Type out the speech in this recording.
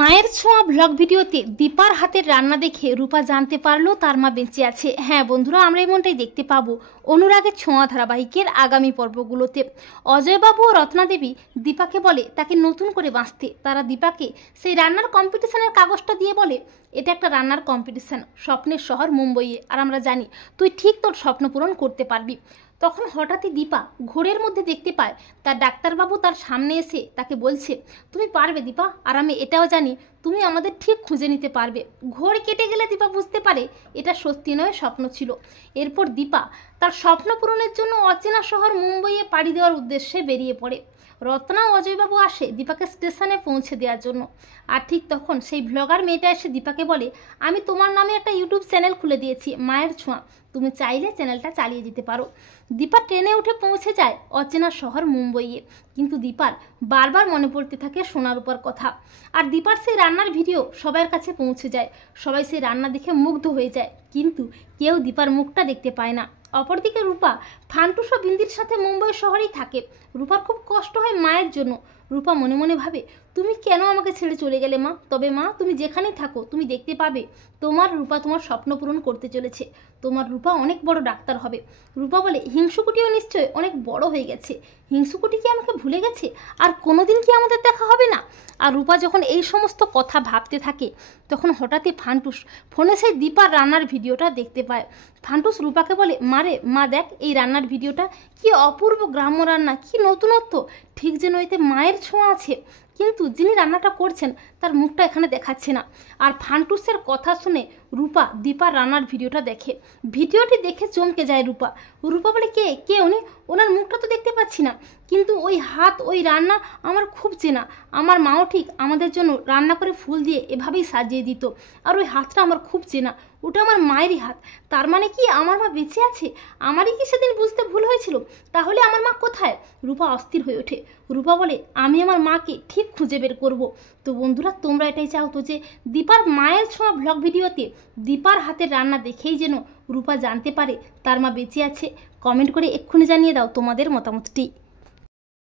মায়ের ছোঁয়া ব্লগ ভিডিওতে দীপার হাতের রান্না দেখে রূপা জানতে পারলো তার মা বেঁচে আছে। হ্যাঁ বন্ধুরা, আমরা এমনটাই দেখতে পাবো অনুরাগের ছোঁয়া ধারাবাহিকের আগামী পর্বগুলোতে। অজয়বাবু ও রত্নাদেবী দীপাকে বলে তাকে নতুন করে বাঁচতে। তারা দীপাকে সেই রান্নার কম্পিটিশনের কাগজটা দিয়ে বলে এটা একটা রান্নার কম্পিটিশান, স্বপ্নের শহর মুম্বইয়ে, আর আমরা জানি তুই ঠিক তোর স্বপ্ন পূরণ করতে পারবি। তখন হঠাৎই দীপা ঘোরের মধ্যে দেখতে পায় তার ডাক্তারবাবু তার সামনে এসে তাকে বলছে তুমি পারবে দীপা, আর আমি এটাও জানি তুমি আমাদের ঠিক খুঁজে নিতে পারবে। ঘোর কেটে গেলে দীপা বুঝতে পারে এটা সত্যি নয়, স্বপ্ন ছিল। এরপর দীপা তার স্বপ্ন পূরণের জন্য অচেনা শহর মুম্বইয়ে পাড়ি দেওয়ার উদ্দেশ্যে বেরিয়ে পড়ে। রত্না ও অজয়বাবু আসে দীপাকে স্টেশনে পৌঁছে দেওয়ার জন্য। আর ঠিক তখন সেই ব্লগার মেয়েটা এসে দীপাকে বলে আমি তোমার নামে একটা ইউটিউব চ্যানেল খুলে দিয়েছি মায়ের ছোঁয়া, তুমি চাইলে চ্যানেলটা চালিয়ে যেতে পারো। দীপা ট্রেনে উঠে পৌঁছে যায় অচেনা শহর মুম্বইয়ে, কিন্তু দীপার বারবার মনে পড়তে থাকে সোনার উপর কথা। আর দীপার সেই রান্নার ভিডিও সবার কাছে পৌঁছে যায়, সবাই সেই রান্না দেখে মুগ্ধ হয়ে যায়, কিন্তু কেউ দীপার মুখটা দেখতে পায় না। অপরদিকে রূপা ফান্টুস ও বিন্দির সাথে মুম্বই শহরেই থাকে। রূপার খুব কষ্ট হয় মায়ের জন্য। রূপা মনে মনে ভাবে তুমি কেন আমাকে ছেড়ে চলে গেলে মা? তবে মা, তুমি যেখানেই থাকো তুমি দেখতে পাবে তোমার রূপা তোমার স্বপ্ন পূরণ করতে চলেছে। তোমার রূপা অনেক বড় ডাক্তার হবে। রূপা বলে হিংসুকুটিও নিশ্চয় অনেক বড় হয়ে গেছে। হিংসুকুটি কি আমাকে ভুলে গেছে? আর কোনোদিন কি আমাদের দেখা হবে না? আর রূপা যখন এই সমস্ত কথা ভাবতে থাকে তখন হঠাৎই ফান্টুস ফোনে সেই দীপার রান্নার ভিডিওটা দেখতে পায়। ফান্টুস রূপাকে বলে মারে, মা দেখ এই রান্নার ভিডিওটা, কি অপূর্ব গ্রাম্য রান্না, কি নতুনত্ব, ঠিক যেন এতে মায়ের ছোঁয়া আছে। কিন্তু যিনি রান্নাটা করছেন তার মুখটা এখানে দেখাচ্ছে না। আর ফান্টুসের কথা শুনে রূপা দীপার রান্নার ভিডিওটা দেখে। ভিডিওটি দেখে চমকে যায় রূপা। রূপা বলে কে কে উনি? ওনার মুখটা তো দেখতে পাচ্ছি না, কিন্তু ওই হাত, ওই রান্না আমার খুব চেনা। আমার মাও ঠিক আমাদের জন্য রান্না করে ফুল দিয়ে এভাবেই সাজিয়ে দিত, আর ওই হাতটা আমার খুব চেনা, ওটা আমার মায়েরই হাত। তার মানে কি আমার মা বেঁচে আছে? আমারই কি সেদিন বুঝতে ভুল হয়েছিল? তাহলে আমার মা কোথায়? রূপা অস্থির হয়ে ওঠে। রূপা বলে আমি আমার মাকে ঠিক খুঁজে বের করব। তো বন্ধুরা, তোমরা এটাই চাও তো যে দীপার মায়ের ছোঁয়া ব্লগ ভিডিওতে দীপার হাতের রান্না দেখেই যেন রূপা জানতে পারে তার মা বেঁচে আছে? কমেন্ট করে এক্ষুনি জানিয়ে দাও তোমাদের মতামতটি।